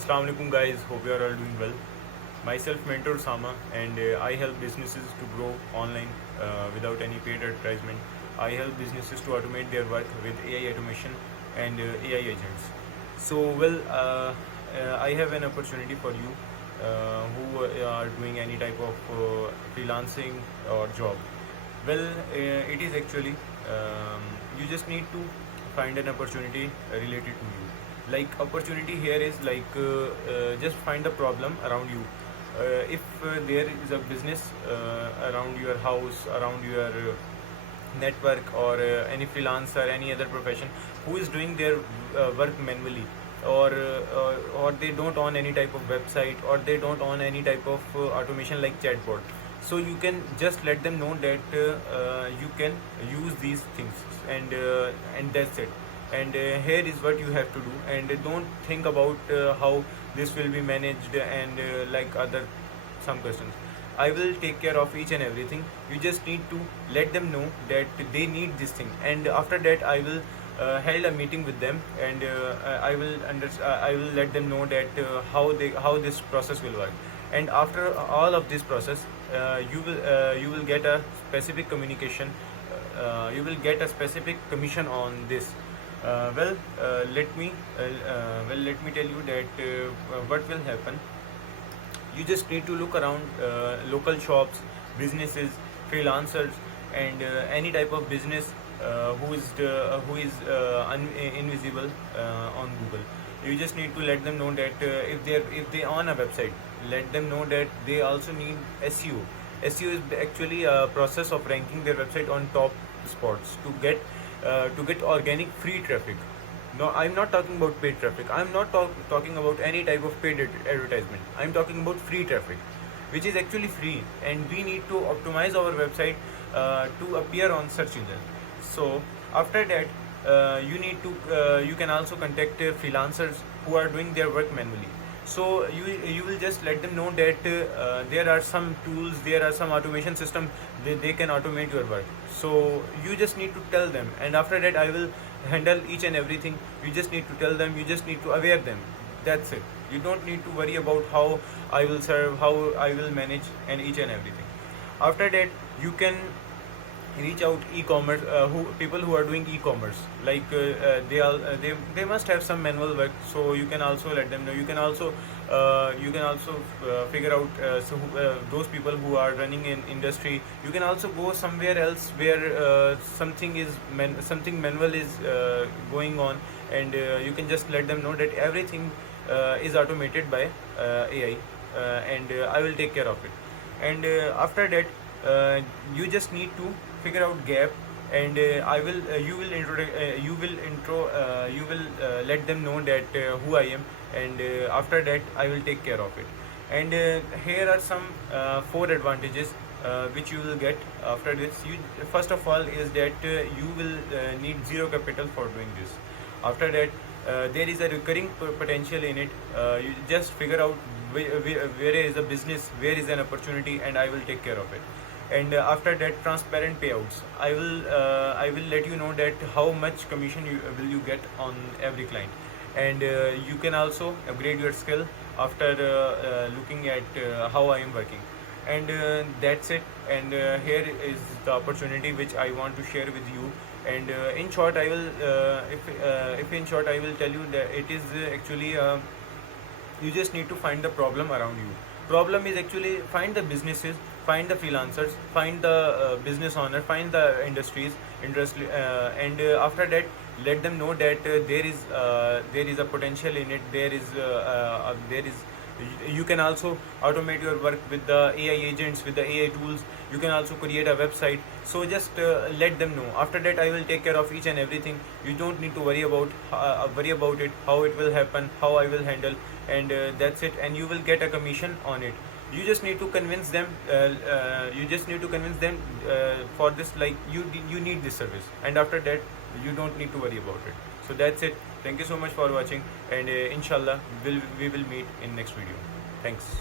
Assalamu alaikum guys, hope you are all doing well. Myself Mentor Sama, and I help businesses to grow online without any paid advertisement. I help businesses to automate their work with AI automation and AI agents. I have an opportunity for you who are doing any type of freelancing or job. It is actually you just need to find an opportunity related to you. Like opportunity here is like just find the problem around you. If there is a business around your house, around your network, or any freelancer, any other profession who is doing their work manually, or they don't own any type of website, or they don't own any type of automation like chatbot, so you can just let them know that you can use these things, and that's it. And here is what you have to do, and don't think about how this will be managed and like other some questions. I will take care of each and everything. You just need to let them know that they need this thing, and after that I will held a meeting with them, and I will let them know that how this process will work. And after all of this process, you will get a specific communication. You will get a specific commission on this. Let me tell you that what will happen. You just need to look around local shops, businesses, freelancers, and any type of business who is invisible on Google. You just need to let them know that if they own a website, let them know that they also need SEO. SEO is actually a process of ranking their website on top spots to get organic free traffic. No, I'm not talking about paid traffic. I'm not talking about any type of paid advertisement. I'm talking about free traffic, which is actually free, and we need to optimize our website to appear on search engine. So after that, you can also contact freelancers who are doing their work manually. So you will just let them know that there are some tools, there are some automation system they can automate your work. So you just need to tell them, and after that I will handle each and everything. You just need to tell them, you just need to aware them. That's it. You don't need to worry about how I will serve, how I will manage, and each and everything. After that, you can reach out e-commerce people who are doing e-commerce, like they must have some manual work, so you can also let them know. You can also figure out those people who are running in industry. You can also go somewhere else where something manual is going on, and you can just let them know that everything is automated by AI, and I will take care of it. And after that, you just need to figure out gap, and you will let them know that who I am, and after that I will take care of it. And here are some 4 advantages which you will get after this. First of all is that you will need zero capital for doing this. After that, there is a recurring potential in it. You just figure out where is a business, where is an opportunity, and I will take care of it. And after that, transparent payouts. I will let you know that how much commission will you get on every client, and you can also upgrade your skill after looking at how I am working. And that's it. And here is the opportunity which I want to share with you. And in short, I will if in short I will tell you that it is actually you just need to find the problem around you. Problem is actually find the businesses, find the freelancers, find the business owner, find the industry, and after that let them know that there is a potential in it. There is you can also automate your work with the AI agents, with the AI tools. You can also create a website. So just let them know. After that, I will take care of each and everything. You don't need to worry about it, how it will happen, how I will handle, and that's it. And you will get a commission on it. You just need to convince them. For this, like you need this service, and after that, you don't need to worry about it. So that's it. Thank you so much for watching, and inshallah we will meet in next video. Thanks.